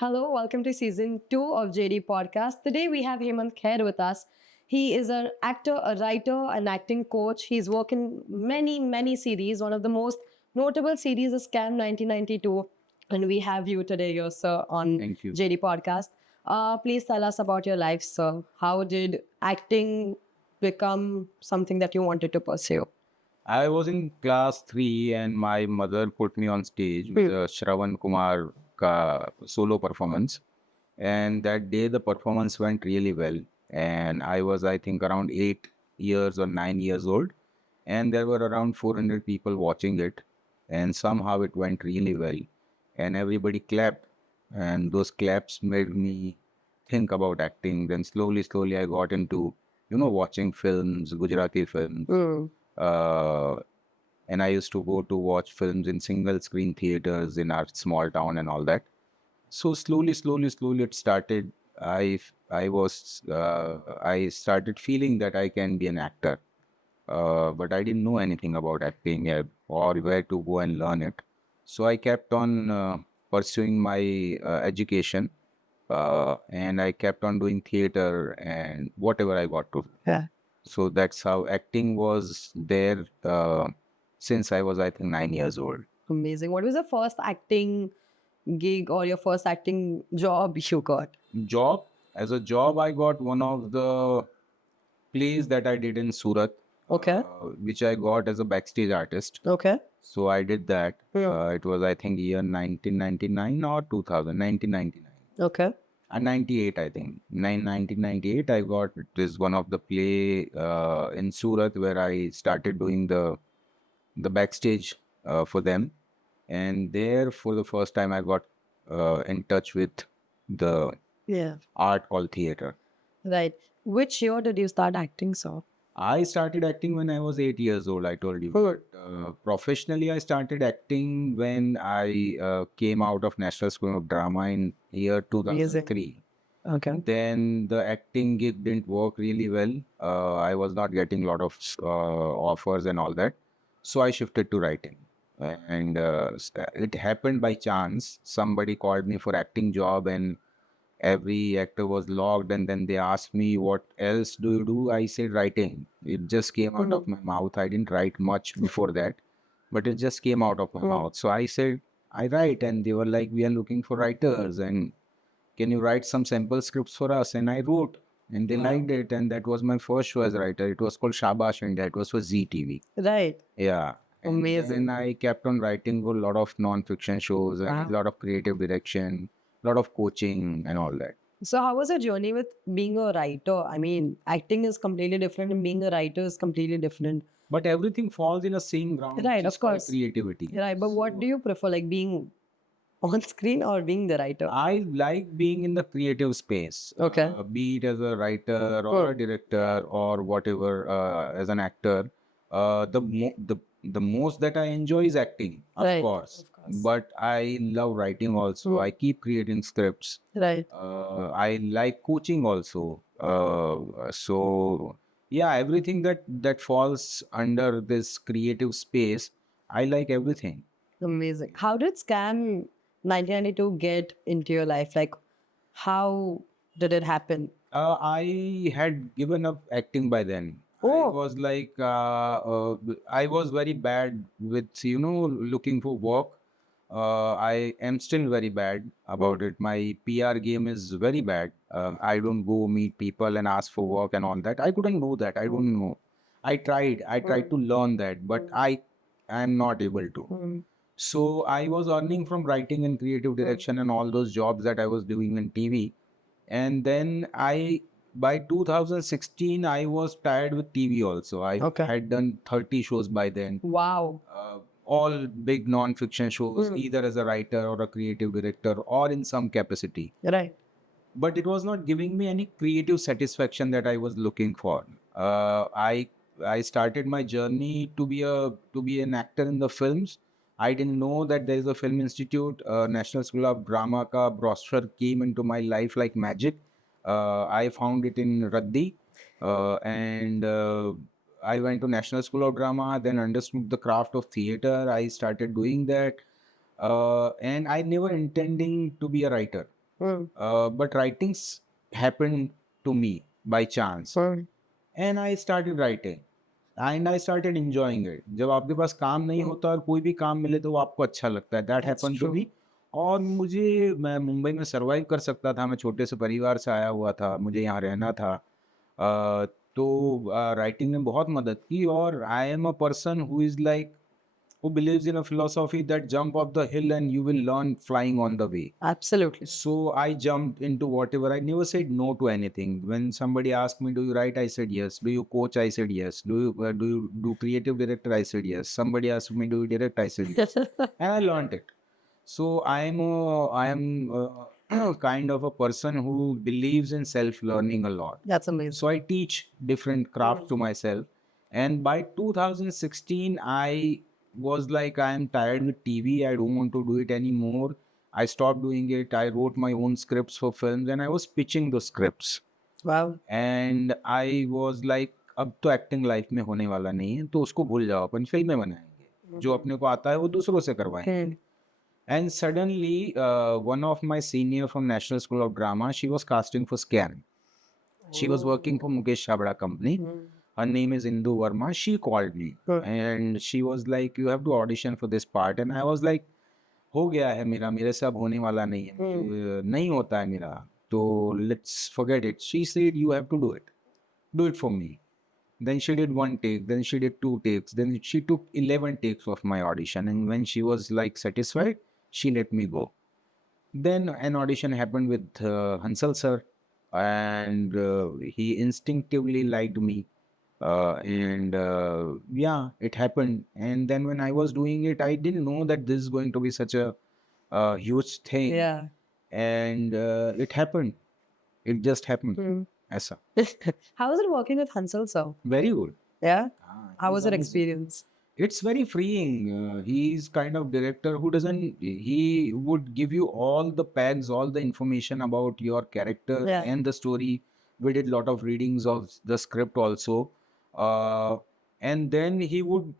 Hello, welcome to season 2 of JD Podcast. Today we have Hemant Kher with us. He is an actor, a writer, an acting coach. He's worked in many series. One of the most notable series is Scam 1992. And we have you today here, sir, on Thank you. JD Podcast. Please tell us about your life, sir. How did acting become something that you wanted to pursue? I was in class 3 and my mother put me on stage with a Shravan Kumar solo performance. And that day the performance went really well. And I was, I think, around 8 years or 9 years old. And there were around 400 people watching it. And somehow it went really well. And everybody clapped. And those claps made me think about acting. Then slowly, I got into, watching films, Gujarati films. Uh, and I used to go to watch films in single screen theaters in our small town and all that. So slowly it started. I started feeling that I can be an actor, but I didn't know anything about acting yet or where to go and learn it. So I kept on pursuing my education, and I kept on doing theater and whatever I got to. Yeah. So that's how acting was there since I was, I think, 9 years old. Amazing. What was the first acting gig or your first acting job you got? Job, as a job, I got one of the plays that I did in Surat, Okay. which I got as a backstage artist. Okay. So I did that. Yeah. It was, I think, year 1999 or 2000, 1999. Okay. 98, I think. 1998, I got this one of the play in Surat where I started doing the backstage for them. And there, for the first time, I got in touch with the Yeah. art called theater. Right. Which year did you start acting, sir? I started acting when I was 8 years old, I told you. Good. Professionally, I started acting when I came out of National School of Drama in year 2003. Okay. Then the acting gig didn't work really well. I was not getting a lot of offers and all that. So I shifted to writing. And it happened by chance. Somebody called me for acting job and every actor was logged, and then they asked me, what else do you do? I said writing. It just came out of my mouth. I didn't write much before that, but it just came out of my mouth. So I said, I write. And they were like, we are looking for writers, and can you write some sample scripts for us? And I wrote, and they liked it. And that was my first show as a writer. It was called Shabash India. It was for ZTV. Right. Yeah. And Amazing. then I kept on writing for a lot of non-fiction shows and Wow. a lot of creative direction, a lot of coaching and all that. So, how was your journey with being a writer? I mean, acting is completely different, and being a writer is completely different. But everything falls in the same ground, Right, which of is called course. creativity. Right. But what do you prefer, like being on screen or being the writer? I like being in the creative space. Okay. Be it as a writer or a director or whatever, as an actor. The most that I enjoy is acting, of Right, course. of course. But I love writing also. I keep creating scripts. Right. I like coaching also. So yeah, everything that falls under this creative space, I like everything. Amazing. How did Scam 1992 get into your life? Like, how did it happen? I had given up acting by then. I Oh. was like, I was very bad with, looking for work. I am still very bad about it. My PR game is very bad. I don't go meet people and ask for work and all that. I couldn't do that. I don't know. I tried to learn that, but I am not able to. So I was earning from writing and creative direction and all those jobs that I was doing in TV. And then by 2016, I was tired with TV also. I Okay. had done 30 shows by then, Wow. all big non-fiction shows, either as a writer or a creative director or in some capacity. Right. But it was not giving me any creative satisfaction that I was looking for. I started my journey to be an actor in the films. I didn't know that there is a film institute. National School of Drama ka brochure came into my life like magic. I found it in Raddi, and I went to National School of Drama, then understood the craft of theater. I started doing that, and I never intending to be a writer. But writings happened to me by chance. And I started writing. And I started enjoying it. जब आपके पास काम नहीं होता और कोई भी काम मिले तो वो आपको अच्छा लगता है. That happened to me. और मैं मुंबई में सरवाइव कर सकता था. मैं छोटे से परिवार से आया हुआ था. मुझे यहाँ रहना था. तो राइटिंग ने बहुत मदद की. और I am a person who is like who believes in a philosophy that jump off the hill and you will learn flying on the way. Absolutely. So I jumped into whatever. I never said no to anything. When somebody asked me, "Do you write?" I said yes. "Do you coach?" I said yes. Do you do creative director? I said yes. Somebody asked me, "Do you direct?" I said yes. And I learned it. So I am kind of a person who believes in self-learning a lot. That's amazing. So I teach different crafts to myself. And by 2016, I was like, I am tired with TV. I don't want to do it anymore. I stopped doing it. I wrote my own scripts for films and I was pitching the scripts. Wow. And I was like, अब तो acting life में होने वाला नहीं है तो उसको भूल जाओ, अपन फिल्में बनाएंगे. जो अपने को आता है वो दूसरों से करवाएंगे. And suddenly, one of my senior from National School of Drama, she was casting for Scan. She was working for Mukesh Chabra company. Her name is Indu Verma. She called me and she was like, "You have to audition for this part." And I was like, हो गया है मेरा, मेरे से अब होने वाला नहीं है, नहीं होता है मेरा, तो let's forget it. She said, "You have to do it for me." Then she did one take, then she did two takes, then she took 11 takes of my audition, and when she was like satisfied, she let me go. Then an audition happened with Hansal sir, and he instinctively liked me. And yeah, it happened. And then when I was doing it, I didn't know that this is going to be such a huge thing. Yeah. And it happened. It just happened. Aisa. How was it working with Hansel sir? Very good. Yeah. How he's was that amazing. experience? It's very freeing. He's kind of director who doesn't, he would give you all the pegs, all the information about your character Yeah. and the story. We did a lot of readings of the script also. And then he would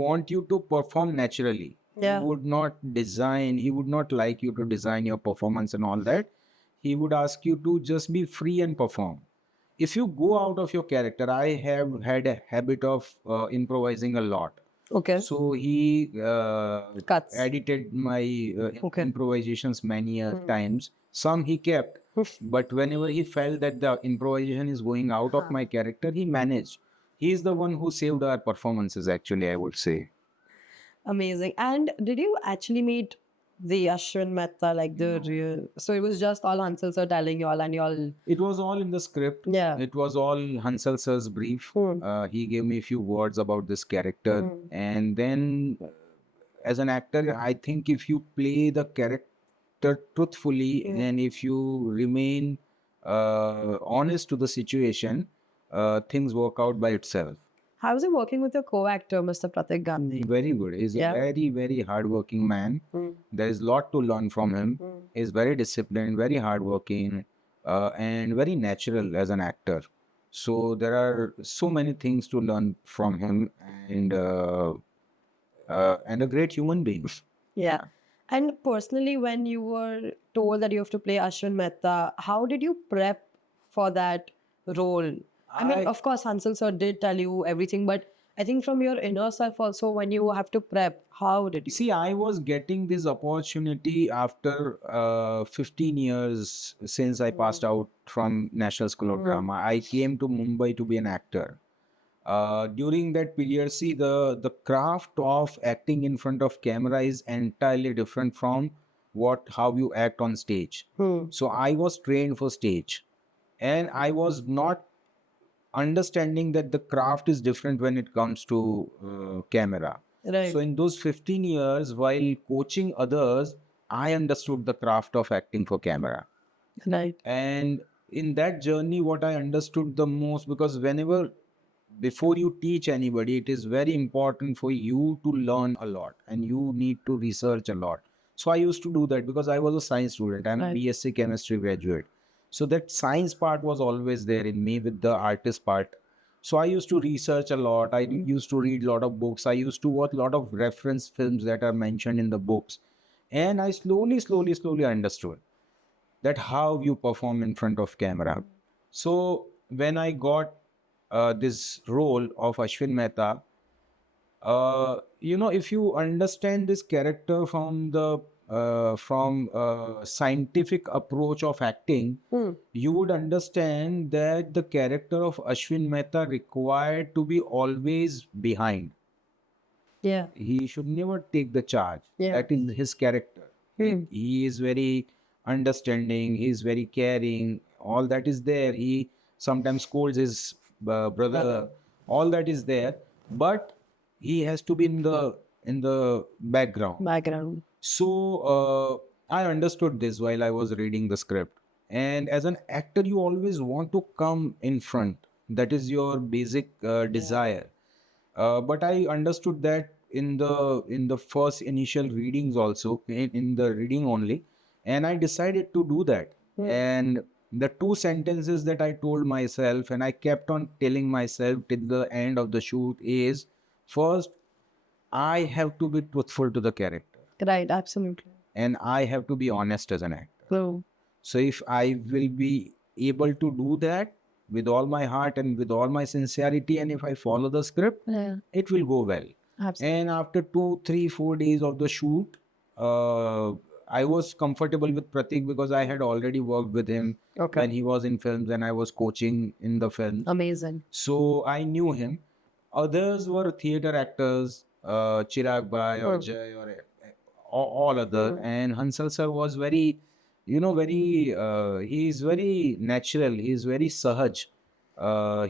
want you to perform naturally. Yeah. He would not design, he would not like you to design your performance and all that. He would ask you to just be free and perform. If you go out of your character, I have had a habit of improvising a lot. Okay. So he Cuts. edited my Okay. improvisations many times. Some he kept, but whenever he felt that the improvisation is going out of my character, he managed. He is the one who saved our performances, actually, I would say. Amazing. And did you actually meet the Ashwin Mehta, like the real? So it was just all Hansel sir telling you all, and you all. It was all in the script. Yeah. It was all Hansal sir's brief. He gave me a few words about this character. And then, as an actor, I think if you play the character truthfully and if you remain honest to the situation, things work out by itself. How was it working with your co-actor, Mr. Pratik Gandhi? Very good. He's Yeah. a very, very hardworking man. There is a lot to learn from him. He's very disciplined, very hardworking, and very natural as an actor. So there are so many things to learn from him, and a great human being. Yeah. And personally, when you were told that you have to play Ashwin Mehta, how did you prep for that role? I mean, of course, Hansel sir did tell you everything, but I think from your inner self also, when you have to prep, how did you? See, I was getting this opportunity after 15 years since I passed out from National School of Drama. I came to Mumbai to be an actor. During that period, see, the craft of acting in front of camera is entirely different from how you act on stage. So I was trained for stage, and I was not understanding that the craft is different when it comes to camera. Right. So in those 15 years, while coaching others, I understood the craft of acting for camera. Right. And in that journey, what I understood the most, because before you teach anybody, it is very important for you to learn a lot and you need to research a lot. So I used to do that because I was a science student. I'm a BSc chemistry graduate. So that science part was always there in me with the artist part. So I used to research a lot. I used to read a lot of books. I used to watch a lot of reference films that are mentioned in the books. And I slowly understood. that how you perform in front of camera. So when I got this role of Ashwin Mehta, if you understand this character from the scientific approach of acting, you would understand that the character of Ashwin Mehta required to be always behind. Yeah. He should never take the charge. Yeah. That is his character. He is very understanding. He is very caring. All that is there. He sometimes scolds his brother. All that is there, but he has to be in the background. Background. So I understood this while I was reading the script. And as an actor, you always want to come in front. That is your basic desire. But I understood that in the first initial readings also, in the reading only, and I decided to do that. And the two sentences that I told myself, and I kept on telling myself till the end of the shoot, is first, I have to be truthful to the character, Right, absolutely. and I have to be honest as an actor. True. So if I will be able to do that with all my heart and with all my sincerity, and if I follow the script, Yeah. it will go well. Absolutely. And after 2, 3, 4 days of the shoot, I was comfortable with Pratik because I had already worked with him Okay. when he was in films and I was coaching in the film. Amazing. So I knew him. Others were theater actors, Chirag Bhai or Jay or all other. And Hansal sir was very, he is very natural. He is very sahaj.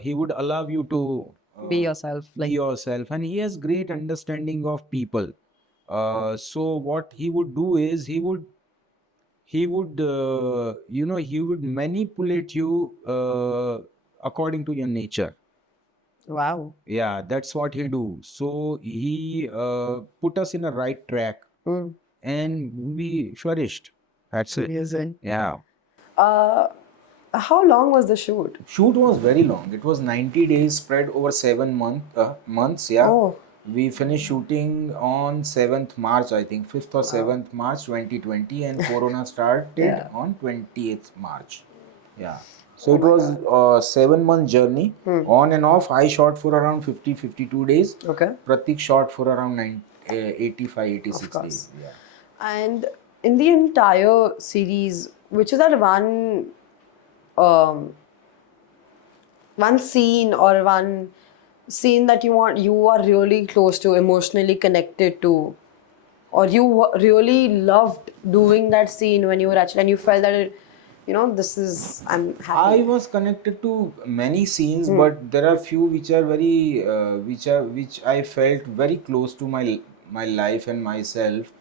He would allow you to Be yourself. be yourself, and he has great understanding of people. So what he would do is he would manipulate you according to your nature. Wow. Yeah, that's what he do. So he put us in a right track, and we flourished. That's it. Amazing. Yeah. How long was the shoot? Shoot was very long. It was 90 days spread over 7 months. Yeah. Oh. We finished shooting on 7th March, I think, 5th or 7th March 2020, and Corona started Yeah. on 20th March. Yeah. So it was a 7-month journey, on and off. I shot for around 52 days. Okay. Pratik shot for around 85, 86 course. days. Yeah. And in the entire series, which is that one scene or one scene that you are really close to, emotionally connected to, or you really loved doing that scene when you were actually, and you felt that I'm happy. I was connected to many scenes, but there are few which are very, which I felt very close to my life and myself.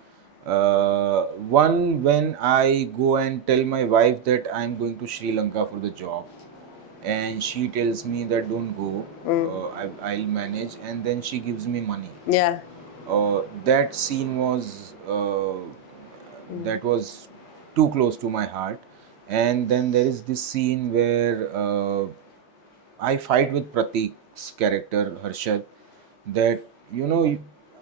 One, when I go and tell my wife that I'm going to Sri Lanka for the job, and she tells me that don't go, I'll manage, and then she gives me money. Yeah. That scene was that was too close to my heart. And then there is this scene where I fight with Pratik's character Harshad, that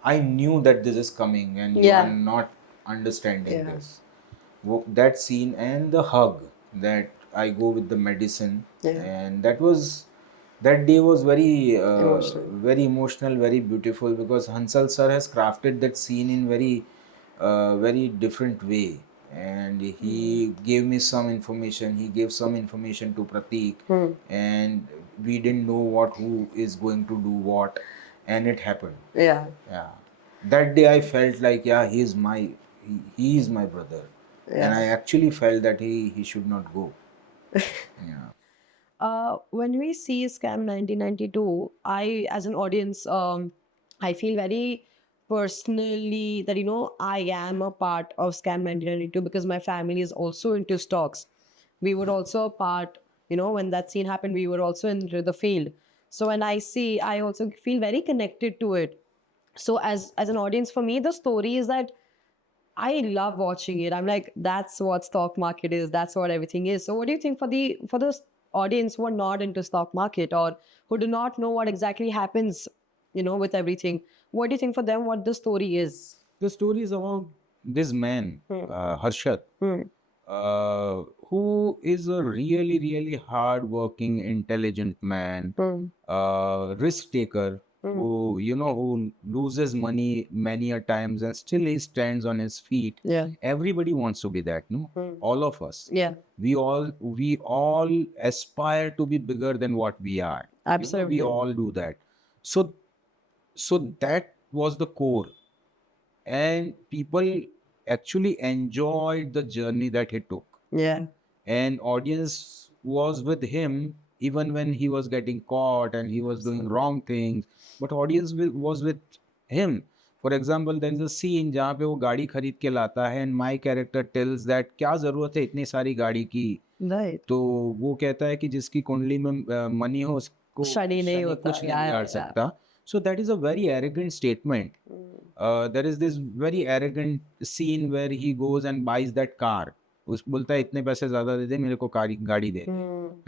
I knew that this is coming and you Yeah. are not understanding Yeah. this. That scene and the hug that I go with the medicine, Yeah. and that day was very Emotional. very emotional, very beautiful, because Hansal sir has crafted that scene in very different way, and he gave me some information. He gave some information to Pratik, and we didn't know who is going to do what, and it happened. Yeah. Yeah, that day I felt like, yeah, he is my brother, and I actually felt that he should not go. Yeah. When we see Scam 1992, I, as an audience, I feel very personally that, I am a part of Scam 1992 because my family is also into stocks. We were also a part, when that scene happened, we were also into the field. So when I see, I also feel very connected to it. So as an audience, for me, the story is that I love watching it. I'm like, that's what stock market is. That's what everything is. So what do you think for the audience who are not into stock market or who do not know what exactly happens, with everything? What do you think for them what the story is? The story is about this man, Harshad, is a really, really hard-working, intelligent man, risk taker, who who loses money many a times and still he stands on his feet. Yeah. Everybody wants to be that, no? All of us. Yeah. We all aspire to be bigger than what we are. Absolutely. We all do that. So that was the core, and people actually enjoyed the journey that he took, Yeah. and audience was with him even when he was getting caught and he was doing wrong things, but audience was with him. For example, there is a scene जहाँ पे वो गाड़ी खरीद के लाता है and my character tells that क्या जरूरत है इतनी सारी गाड़ी की. Right. तो वो कहता है कि जिसकी कुंडली में मनी हो उसको शनि नहीं शनि होता. कुछ नहीं Yeah, बिगाड़ yeah. सकता. So that is a very arrogant statement. There is this very arrogant scene where he goes and buys that car. उस बोलता है इतने पैसे ज्यादा दे दे मेरे को गाड़ी दे,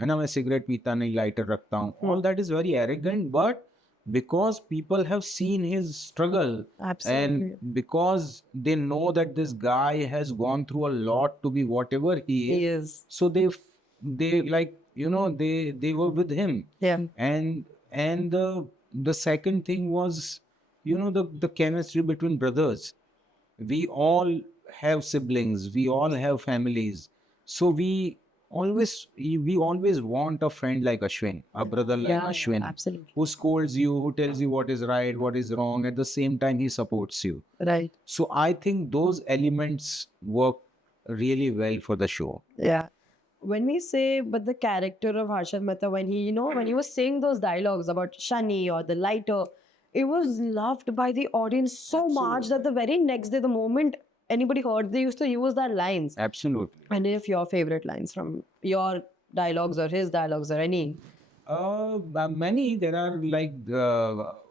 है ना, मैं सिगरेट पीता नहीं, लाइटर रखता हूँ. All that is very arrogant, but because people have seen his struggle, Absolutely. and because they know that this guy has gone through a lot to be whatever he He is, is. so they like they were with him. Yeah. And the second thing was the chemistry between brothers. We all have siblings, we all have families, so we always want a friend like Ashwin, a brother like Yeah, Ashwin, absolutely. who scolds you, who tells you what is right, what is wrong, at the same time he supports you. Right. So I think those elements work really well for the show. Yeah. When we say, but the character of Harshad Mehta, when he was saying those dialogues about Shani or the lighter, it was loved by the audience so much that the very next day, the moment anybody heard, they used to use that lines. Absolutely. And if your favorite lines from your dialogues or his dialogues or any. Many. There are like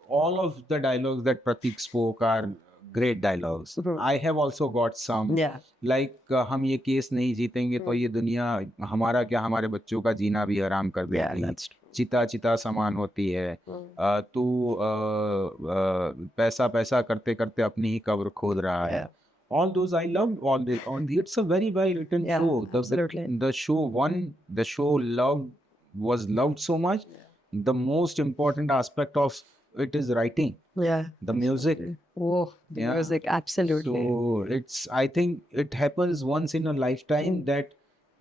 all of the dialogues that Pratik spoke are great dialogues. Mhm. I have also got some. Yeah. Like हम ये case नहीं जीतेंगे तो ये दुनिया हमारा क्या, हमारे बच्चों का जीना भी हराम कर Yeah, देगी. that's true. चिता चिता समान होती है. तू पैसा पैसा करते करते अपनी ही कब्र खोद रहा है. Yeah. All those I love. It's a very well written Yeah, show. absolutely. The show was loved so much. The most important aspect of it is writing, Yeah. the music. Oh, the Yeah. music, absolutely. So I think it happens once in a lifetime that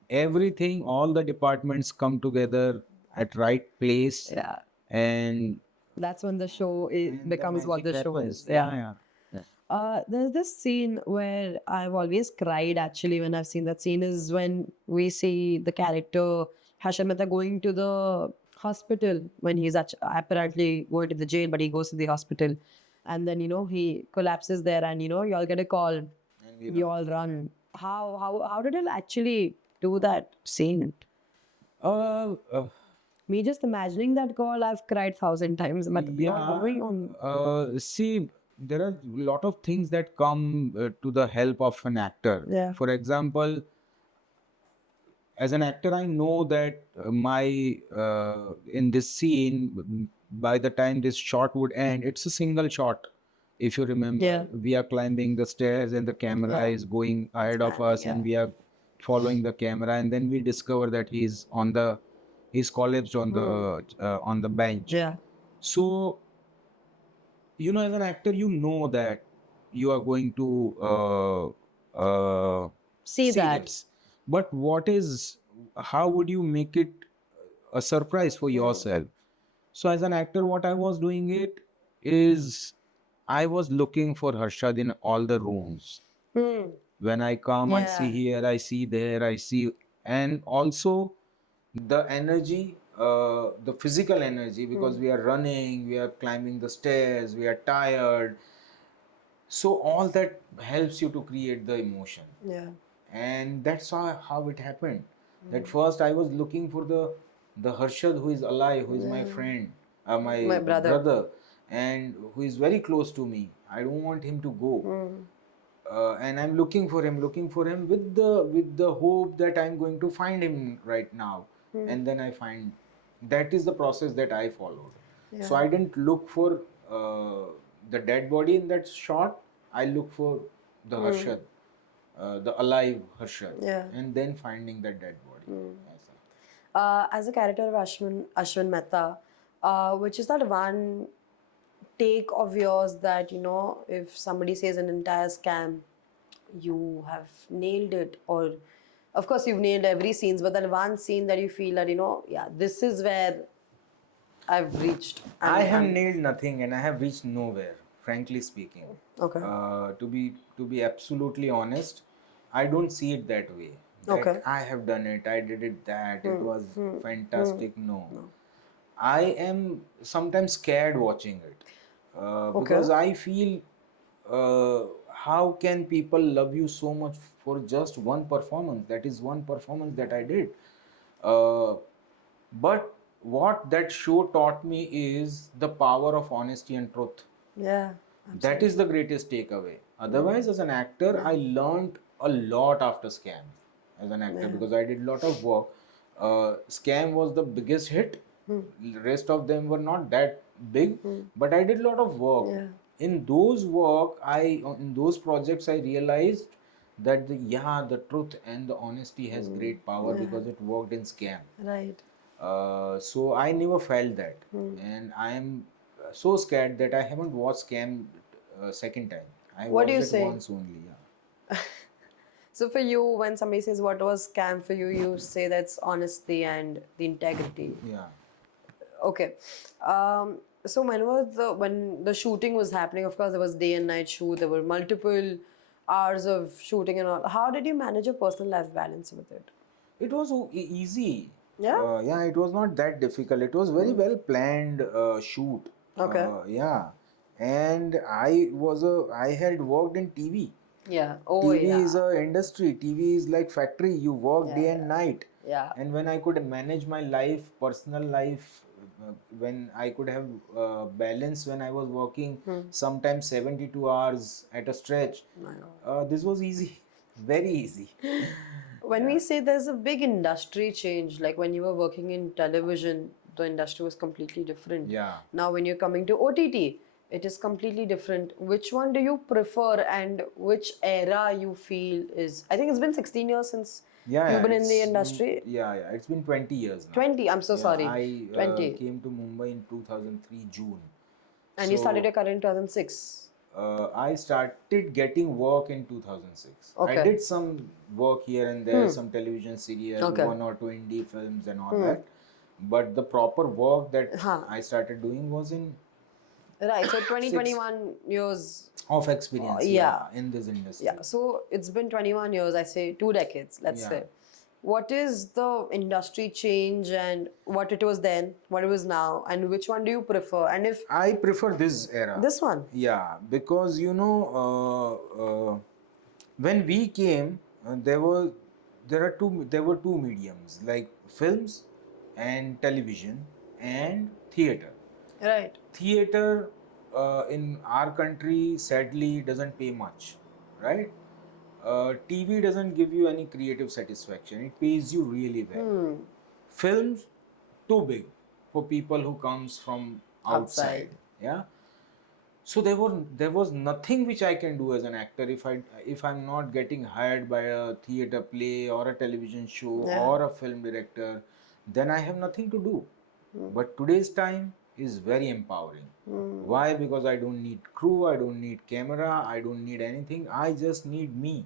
everything, all the departments come together at right place, Yeah. and That's when the show becomes what the magic show happens. is. Yeah. There's this scene where I've always cried actually when I've seen that scene is when we see the character Harshad Mehta going to the hospital when he's apparently going to the jail, but he goes to the hospital and then he collapses there and you all get a call and you all run. How did it actually do that scene? Uh, uh, Me just imagining that call, I've cried 1,000 times. But going on. See, there are a lot of things that come to the help of an actor. Yeah. For example, as an actor, I know that in this scene, by the time this shot would end, it's a single shot. If you remember, Yeah. we are climbing the stairs and the camera is going ahead of us, and we are following the camera, and then we discover that he's collapsed on the bench. Yeah. So, as an actor, you know that you are going to See that. this. But how would you make it a surprise for yourself? So as an actor, what I was doing is I was looking for Harshad in all the rooms. When I come, I see here, I see there, I see, and also the energy, the physical energy, because we are running, we are climbing the stairs, we are tired. So all that helps you to create the emotion. Yeah. And that's how it happened. At first, I was looking for the Harshad who is alive, who is my friend, my brother, and who is very close to me. I don't want him to go. And I'm looking for him with the hope that I'm going to find him right now. And then I find. That is the process that I followed. So I didn't look for the dead body in that shot. I look for the Harshad. the alive Harshad, Yeah. and then finding the dead body. Yes, sir. As a character of Ashwin Mehta, which is that one take of yours that, you know, if somebody says an entire scam, you have nailed it, or of course you've nailed every scenes, but that one scene that you feel that, you know, yeah, this is where I've reached. I And have nailed nothing, and I have reached nowhere. Frankly speaking, Okay. To be absolutely honest, I don't see it that way. That Okay. I have done it, I did it, that it was fantastic. No, I am sometimes scared watching it because I feel how can people love you so much for just one performance? That is one performance that I did. Uh, but what that show taught me is the power of honesty and truth. Yeah. That is the greatest takeaway. Otherwise, as an actor, I learned a lot after Scam as an actor because I did a lot of work. Scam was the biggest hit. The rest of them were not that big, but I did a lot of work. Yeah. In those work, in those projects, I realized that the truth and the honesty has great power because it worked in Scam. Right. So I never felt that, and I am so scared that I haven't watched Scam second time. I What do watched you it say? once only. Yeah. So for you, when somebody says what was scam for you, you say that's honesty and the integrity. Yeah. Okay. So when the shooting was happening, of course there was day and night shoot. There were multiple hours of shooting and all. How did you manage your personal life balance with it? It was easy. Yeah? Yeah, it was not that difficult. It was very well planned shoot. Okay. Yeah, and I had worked in TV. Yeah. Oh TV yeah. is a industry. TV is like factory. You work Yeah, day and night. Yeah. And when I could manage my life, personal life, when I could have balance when I was working, sometimes 72 hours at a stretch, this was easy, very easy. When we say there's a big industry change, like when you were working in television, the industry was completely different. Yeah. Now, when you're coming to OTT, it is completely different. Which one do you prefer, and which era you feel is? I think it's been 16 years since you've been in the industry. Yeah, it's been 20 years now. 20, I'm so Yeah, sorry. I 20. came to Mumbai in 2003 June. And you started your career in 2006. I started getting work in 2006. I Okay. did some work here and there, some television serial, Okay. one or two indie films and all that. But the proper work that I started doing was in Right, so 2021 years. of experience, yeah. in this industry. Yeah, so it's been 21 years, I say 2 decades, let's Yeah. say. What is the industry change and what it was then, what it was now, and which one do you prefer? And if I prefer this era. this one? Yeah, because when we came, there were two mediums like films and television and theater. Right. Theater in our country sadly doesn't pay much, right? TV doesn't give you any creative satisfaction. It pays you really well. Films too big for people who comes from outside. Yeah. So there was nothing which I can do as an actor if I'm not getting hired by a theater play or a television show or a film director, then I have nothing to do. But today's time is very empowering. Why? Because I don't need crew, I don't need camera, I don't need anything. I just need me.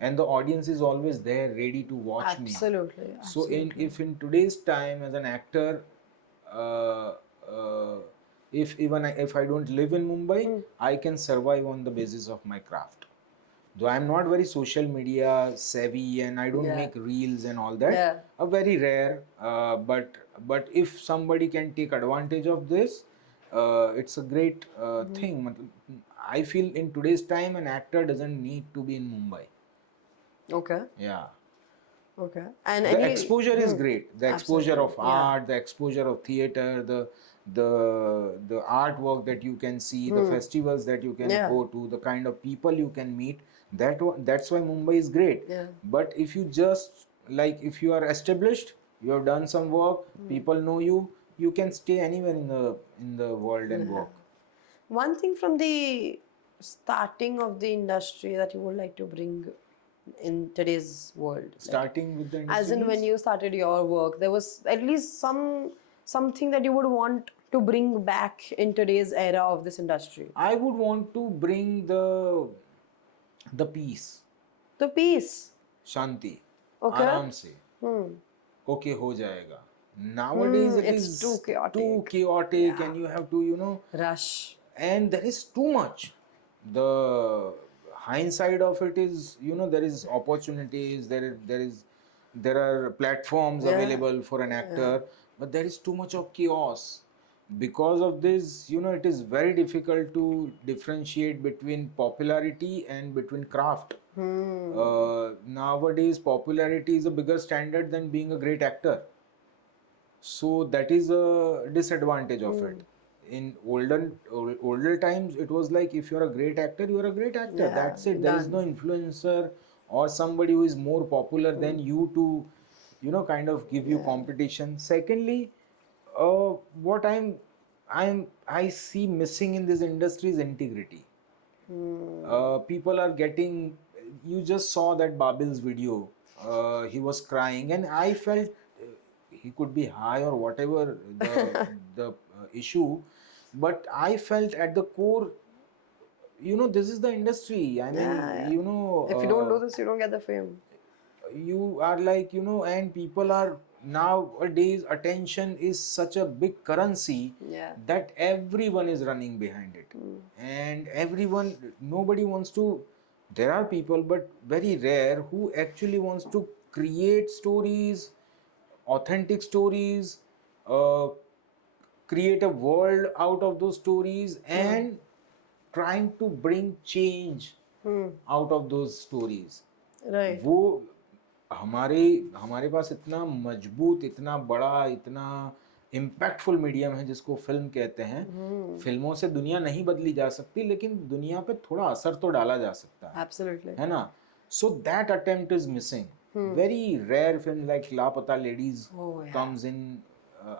And the audience is always there ready to watch me. Absolutely. So if in today's time as an actor, uh, uh, if I don't live in Mumbai, I can survive on the basis of my craft. Though I'm not very social media savvy and I don't make reels and all that, Yeah. very rare. But if somebody can take advantage of this, it's a great thing. I feel in today's time an actor doesn't need to be in Mumbai. Okay. Yeah. Okay. And The exposure is great. The exposure of Absolutely. Yeah. art, the exposure of theater, the artwork that you can see, the festivals that you can go to, the kind of people you can meet. That's why Mumbai is great. Yeah. But if you just like if you are established, you have done some work, people know you, you can stay anywhere in the world and work. One thing from the starting of the industry that you would like to bring in today's world? Like, Starting with the as industry in when means? you started your work, there was at least something that you would want to bring back in today's era of this industry. I would want to bring the peace, The peace. Shanti, Okay. आराम से, okay हो जाएगा. Nowadays it It's is too chaotic. too chaotic, Yeah. and you have to, Rush. and there is too much. The hindsight of it is, there is opportunities, there are platforms Yeah. available for an actor, but there is too much of chaos. Because of this, it is very difficult to differentiate between popularity and between craft. Nowadays popularity is a bigger standard than being a great actor. So that is a disadvantage of it. In older times, it was like, if you're a great actor, you're a great actor. Yeah, That's it. There is no influencer or somebody who is more popular than you to, kind of give you competition. Secondly, what I see missing in this industry is integrity. People are getting. You just saw that Babil's video. He was crying, and I felt he could be high or whatever the issue, but I felt at the core, this is the industry. I mean, If you don't do this, you don't get the fame. you are like, and people are nowadays, attention is such a big currency that everyone is running behind it. And nobody wants to, there are people, but very rare, who actually wants to create stories, authentic stories, uh, create a world out of those stories, and trying to bring change out of those stories. Right. वो हमारे हमारे पास इतना मजबूत, इतना बड़ा, इतना impactful medium है जिसको फिल्म कहते हैं. फिल्मों से दुनिया नहीं बदली जा सकती, लेकिन दुनिया पे थोड़ा असर तो डाला जा सकता है. Absolutely. है ना? So that attempt is missing. Very rare film like लापता लेडीज comes in,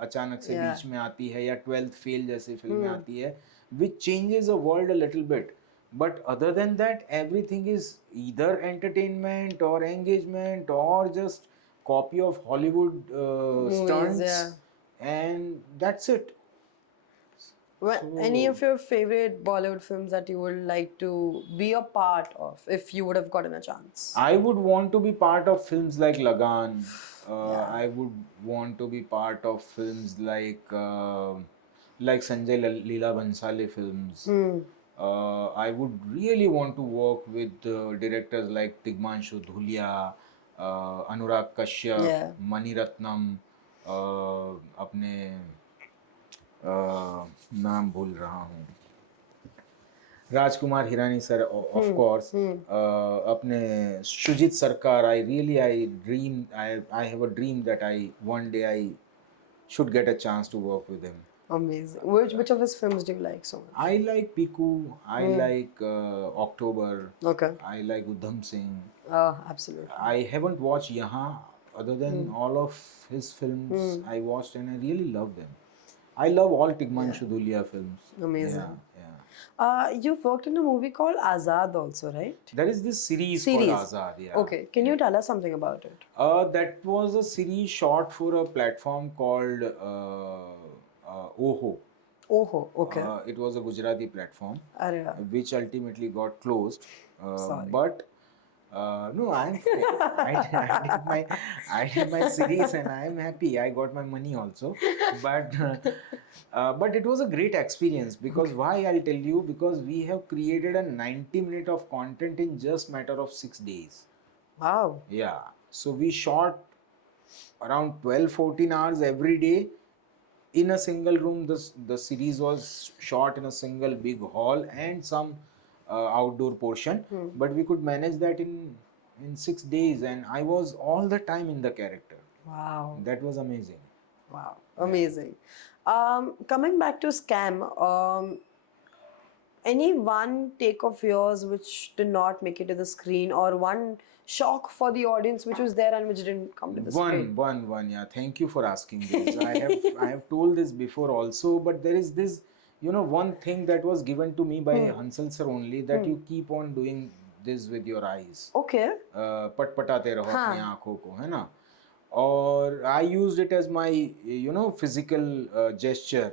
अचानक से बीच में आती है, या 12th फेल जैसी फिल्में आती है, which changes the world a little bit. But other than that, everything is either entertainment or engagement or just copy of Hollywood stunts, and that's it. Any of your favorite Bollywood films that you would like to be a part of if you would have gotten a chance? I would want to be part of films like Lagan. I would want to be part of films like Sanjay Leela Bhansali films. I would really want to work with directors like Tigmanshu Dhulia, Anurag Kashyap, Mani Ratnam, अपने नाम भूल रहा हूँ, Rajkumar Hirani sir, of course, अपने शुजित सरकार. I have a dream that one day I should get a chance to work with him. Amazing. Which of his films do you like so much? I like Piku. I like October. Okay. I like Udham Singh. Absolutely. I haven't watched Yahan. Other than all of his films, I watched and I really love them. I love all Tigmanshu Dhulia films. Amazing. Yeah. You've worked in a movie called Azad also, right? There is this series called Azad. Yeah. Okay. Can you tell us something about it? That was a series shot for a platform called Oho. Oho. Okay. It was a Gujarati platform, Arey. which ultimately got closed. Sorry. But no, I did my series and I am happy. I got my money also, but it was a great experience because why, I'll tell you, because we have created a 90-minute of content in just matter of 6 days. Wow. Yeah. So we shot around 12-14 hours every day in a single room. The series was shot in a single big hall and some outdoor portion, but we could manage that in 6 days, and I was all the time in the character. Wow. That was amazing. Wow. Amazing. Coming back to Scam, any one take of yours which did not make it to the screen, or one shock for the audience which was there and which didn't come to the screen? One, yeah. Thank you for asking this. I have told this before also, but there is this, one thing that was given to me by Hansal sir only, that you keep on doing this with your eyes. Okay. पटपटाते रहो हाँ. अपनी आंखों को, है ना. और I used it as my physical gesture.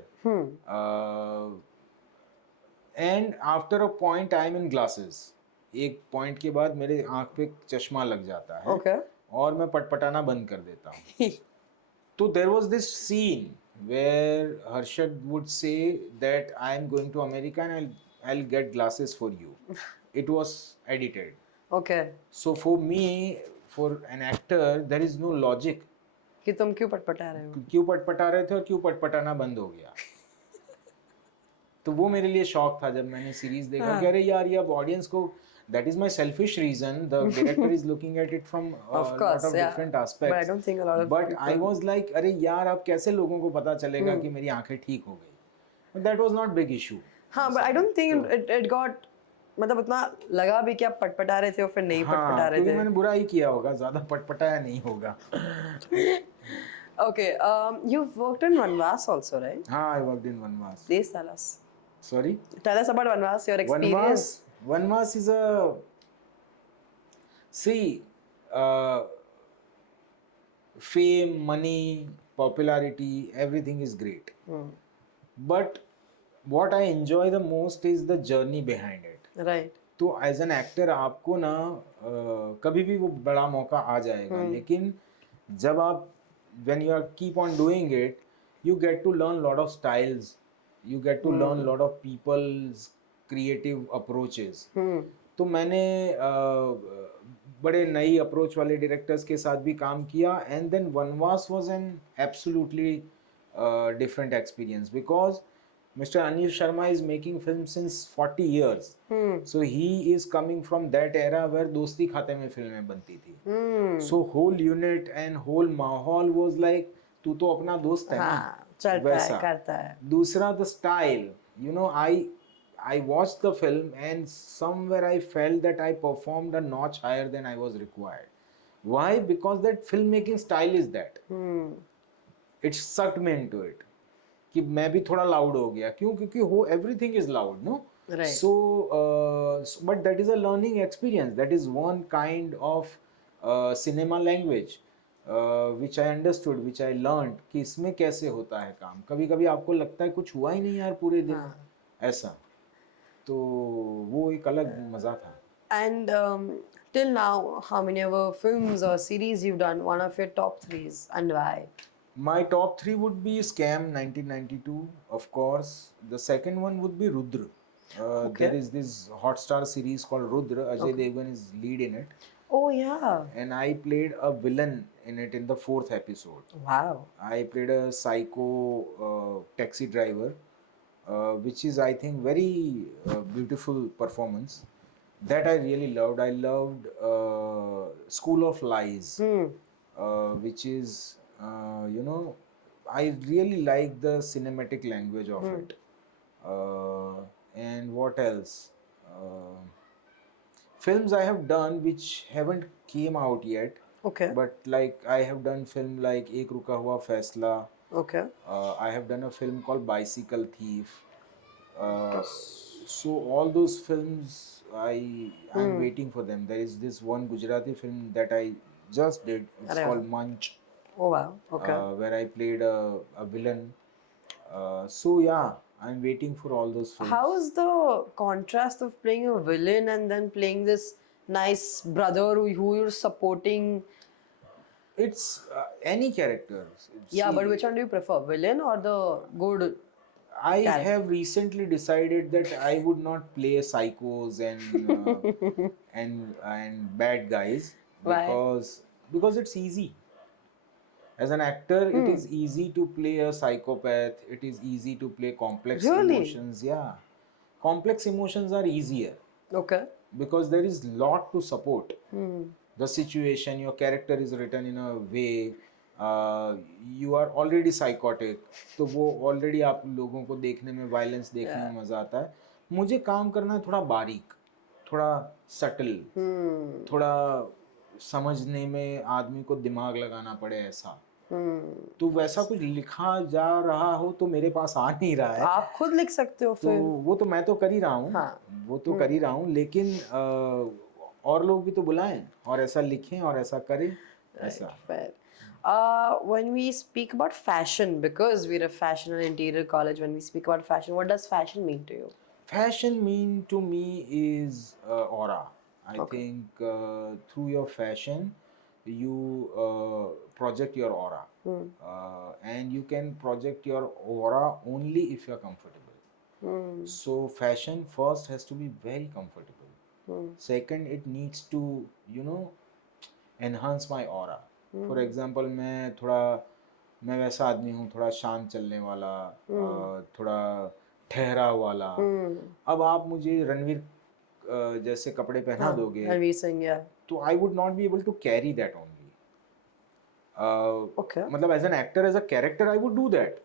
And after a point I am in glasses. एक point के बाद मेरे आंख पे चश्मा लग जाता है. Okay. और मैं पटपटाना बंद कर देता हूँ. तो there was this scene where Harshad would say that I am going to America and I'll get glasses for you. It was edited. Okay. So for me, for an actor, there is no logic. कि तुम क्यों पटपटा रहे हो? क्यों पटपटा रहे थे और क्यों पटपटाना बंद हो गया. तो वो मेरे लिए शॉक था जब मैंने सीरीज देखा कि अरे यार ये अब ऑडियंस को, that is my selfish reason, the director is looking at it from a lot of different aspects, but I don't think a lot of but people... I was like अरे यार अब कैसे लोगों को पता चलेगा कि मेरी आंखें ठीक हो गई. But that was not big issue. हाँ, but I don't think it got, मतलब उतना लगा भी कि आप पटपटा रहे थे और फिर नहीं पटपटा रहे थे. क्योंकि मैंने बुरा ही किया होगा, ज्यादा पटपटाया नहीं होगा. Okay, you've worked in Vanvas also, right? हाँ, I worked in Vanvas. Please tell us. Sorry? Tell us about Vanvas, your experience. Vanvas is a... See, fame, money, popularity, everything is great. But what I enjoy the most is the journey behind it. Right. तो as an actor आपको ना कभी भी वो बड़ा मौका आ जाएगा, लेकिन जब आप when you are keep on doing it, you get to learn lot of styles, you get to learn lot of people's creative approaches. तो मैंने बड़े नई अप्रोच वाले डायरेक्टर्स के साथ भी काम किया, एंड देन वनवास was an absolutely different experience because Mr. Anil Sharma is making films since 40 years. So he is coming from that era where दोस्ती खाते में फिल्में बनती थी. So whole unit and whole माहौल was like तू तो अपना दोस्त है ना, चलता है, करता है. दूसरा the style, I watched the film and somewhere I felt that I performed a notch higher than I was required. Why? Because that filmmaking style is that. It sucked me into it. कि मैं भी थोड़ा loud हो गया. क्यों? क्योंकि everything is loud, no? Right. So, but that is a learning experience. That is one kind of cinema language which I understood, which I learned कि इसमें कैसे होता है काम. कभी-कभी आपको लगता है कुछ हुआ ही नहीं यार पूरे दिन, ऐसा. तो वो एक अलग मजा था. And till now, how many other films or series you've done? One of your top threes, and why? My top three would be Scam 1992, of course. The second one would be Rudra. There is this Hotstar series called Rudra. Ajay Devgan is lead in it. Oh yeah. And I played a villain in it in the 4th episode. Wow. I played a psycho taxi driver, which is I think very beautiful performance. That I really loved. I loved School of Lies, which is I really like the cinematic language of it. And what else? Films I have done which haven't came out yet. Okay. But like I have done film like Ek Ruka Hua Faisla. Okay. I have done a film called Bicycle Thief. So all those films I'm waiting for them. There is this one Gujarati film that I just did. It's called Munch. Oh wow. Okay. Where I played a villain. So yeah, I'm waiting for all those films. How is the contrast of playing a villain and then playing this nice brother who you're supporting? It's any character. Yeah, but which one do you prefer, villain or the good? I have recently decided that I would not play psychos and and bad guys. Why? Because it's easy. As an actor, it is easy to play a psychopath. It is easy to play complex emotions. Yeah. Complex emotions are easier. Okay. Because there is lot to support. The situation, your character is written in a way, you are already psychotic. तो वो already आप लोगों को देखने में violence देखने में मजा आता है. मुझे काम करना है थोड़ा बारीक, थोड़ा subtle, थोड़ा समझने में आदमी को दिमाग लगाना पड़े ऐसा. तो वैसा कुछ लिखा जा रहा हो तो मेरे पास आ नहीं रहा है. आप खुद लिख सकते हो फिर. तो वो तो मैं तो कर ही रहा हूँ. वो तो कर ही रहा हूँ, लेकिन और लोग भी तो बुलाएं और ऐसा लिखें और ऐसा करें, ऐसा. Right, fair. When we speak about fashion, because we're a fashion and interior college, when we speak about fashion, what does fashion mean to you? Fashion mean to me is aura. I Okay. think through your fashion you project your aura, and you can project your aura only if you're comfortable. So fashion first has to be very comfortable. Second, it needs to, you know, enhance my aura. For example, मैं वैसा आदमी हूँ, थोड़ा शांत चलने वाला, थोड़ा ठहरा वाला. अब आप मुझे रणवीर जैसे कपड़े पहना दोगे, Ranveer Singh, yeah. तो I would not be able to carry that only. Okay. मतलब as an actor, as a character, I would do that.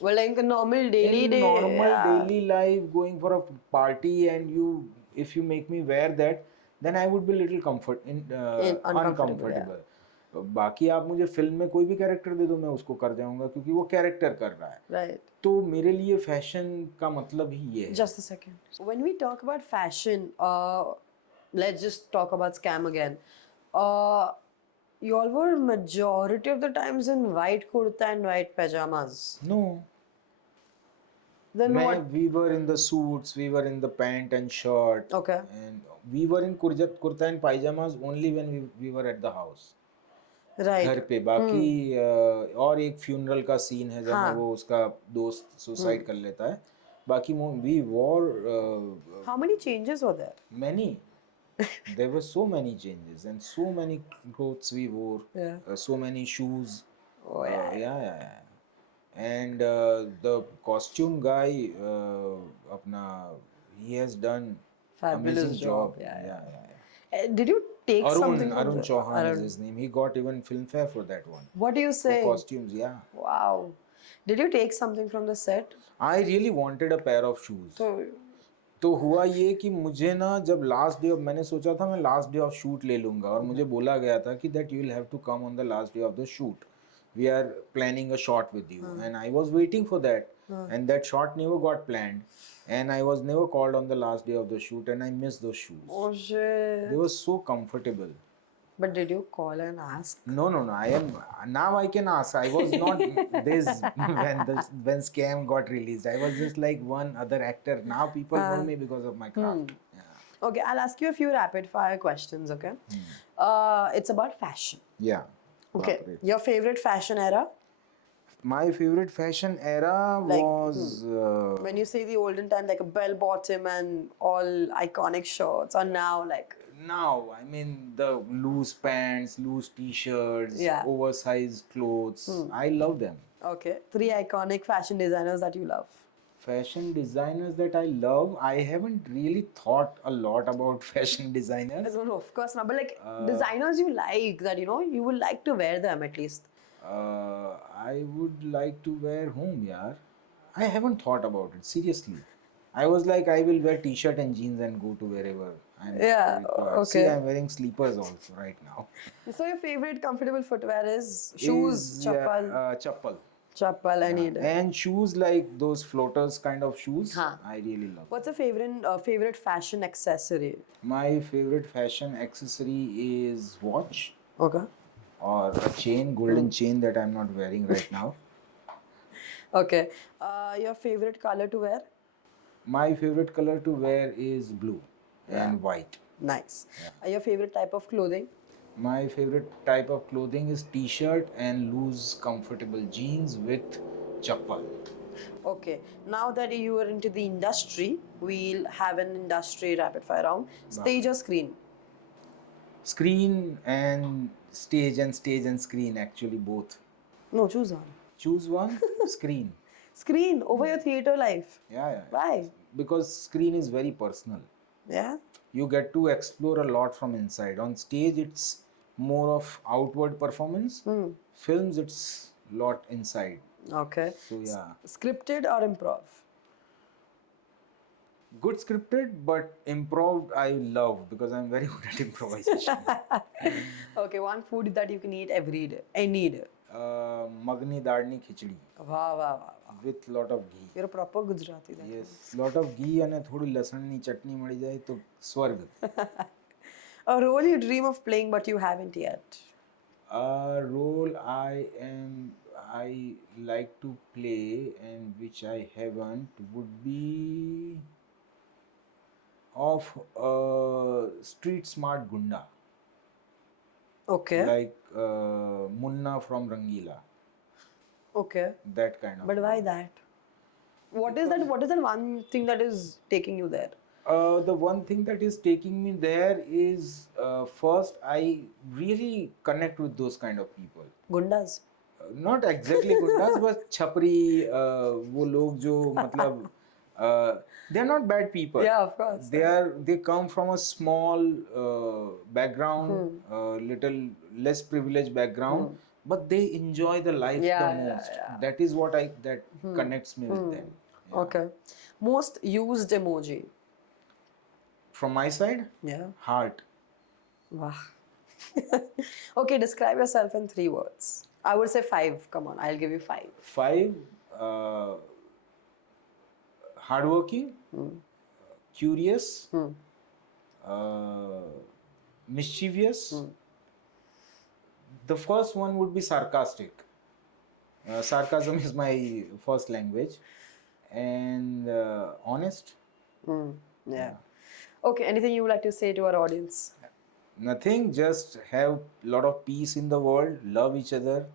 Well, like a normal daily In day. normal yeah. daily life, going for a party, and if you make me wear that, then I would be little Uncomfortable, uncomfortable. बाकी आप मुझे film में कोई भी character दे दो, मैं उसको कर जाऊंगा क्योंकि वो कैरेक्टर कर रहा है. Right. तो मेरे लिए फैशन का मतलब ही ये है. Just a second. When we talk about fashion, let's just talk about scam again. You all were majority of the times in white kurta and white pajamas. No. Then what? We were in the suits, we were in the pant and shirt. Okay. And we were in kurta and pajamas only when we were at the house. Right. घर पे. बाकी और एक funeral का scene है जहाँ वो उसका दोस्त सुसाइड कर लेता है. बाकी we wore How many changes were there? many. There were so many changes and so many clothes we wore. Yeah. So many shoes. Oh, yeah. Yeah. And the costume guy, अपना, he has done Fabulous amazing job. job. Yeah. Did you take something from Arun the- Chauhan is Arun. his name. He got even Filmfare for that one. What do you For say? costumes, yeah. Wow. Did you take something from the set? I really wanted a pair of shoes. So, तो हुआ ये कि मुझे ना जब last day of, मैंने सोचा था मैं लास्ट डे ऑफ शूट ले लूँगा और मुझे बोला गया था कि that you will have to come on the last day of the shoot, we are planning a shot with you, and I was waiting for that, and that shot never got planned, and I was never called on the last day of the shoot, and I missed those shoes. oh shit. They were so comfortable. But did you call and ask? No. I am now. I can ask. I was not this when Scam got released. I was just like one other actor. Now people know me because of my craft. Yeah. Okay, I'll ask you a few rapid fire questions, okay? It's about fashion. Yeah. Okay. Baap re. Your favorite fashion era? My favorite fashion era Like, was When you say the olden time, like a bell bottom and all iconic shirts, or now like now. I mean the loose pants, loose t-shirts, Yeah. oversized clothes. I love them. okay, 3 iconic fashion designers that you love. Fashion designers that I love, I haven't really thought a lot about fashion designers. No, of course not. But like designers you like that you would like to wear them at least. I would like to wear whom, yaar? I haven't thought about it, seriously. I was like, I will wear t-shirt and jeans and go to wherever I'm Yeah, required. okay. See, I'm wearing sleepers also right now. So your favorite comfortable footwear is shoes, chappal, Chappal. chappal, any day. And shoes like those floaters kind of shoes. Huh. I really love. What's your favorite fashion accessory? My favorite fashion accessory is watch Okay. or a chain, golden chain that I'm not wearing right now. Okay. Your favorite color to wear? My favorite color to wear is blue and white. Nice. Your favorite type of clothing? My favorite type of clothing is t-shirt and loose comfortable jeans with chappal. Okay. Now that you are into the industry, we'll have an industry rapid fire round. Stage or screen? Screen and stage and screen, actually both. No, choose one. Choose one. Screen. Screen over your theater life. Yeah. Why? Because screen is very personal. Yeah. You get to explore a lot from inside. On stage, it's more of outward performance. Films, it's lot inside. Okay. So yeah, Scripted or improv? good scripted, but improv I love because I'm very good at improvisation. Okay, one food that you can eat every day, any day. Magni dadni khichdi Wow. with lot of ghee. You're a proper Gujarati then. Yes, lot of ghee and થોડી લસણની ચટણી મળી જાય તો સ્વર્ગ. A role you dream of playing but you haven't yet. A role I like to play and which I haven't would be of street smart gunda, Okay. like Munna from Rangila, Okay. that kind of. But why that? What is that? What is that one thing that is taking you there? The one thing that is taking me there is first I really connect with those kind of people. Gundas. Not exactly गुंडास बस छपरी वो लोग जो मतलब they are not bad people. Yeah, of course. They come from a small background, little less privileged background, but they enjoy the life Yeah, the yeah, most. yeah. That is what that connects me with them. Yeah. Okay. Most used emoji. From my side, Yeah. heart. Wow. Okay, describe yourself in 3 words. I would say 5. Come on, I'll give you 5. 5, hardworking, curious, mischievous. The first one would be sarcastic. Sarcasm is my first language. And honest. Yeah. Okay, anything you would like to say to our audience? Nothing, just have a lot of peace in the world, love each other.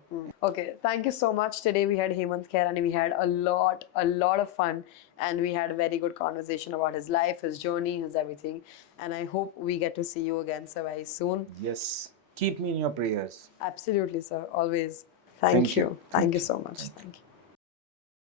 Okay, thank you so much. Today we had Hemant Kher and we had a lot of fun, and we had a very good conversation about his life, his journey, his everything. And I hope we get to see you again so very soon. Yes, keep me in your prayers. Absolutely, sir. Always. Thank Thank you. you. Thank you so much. Thank you.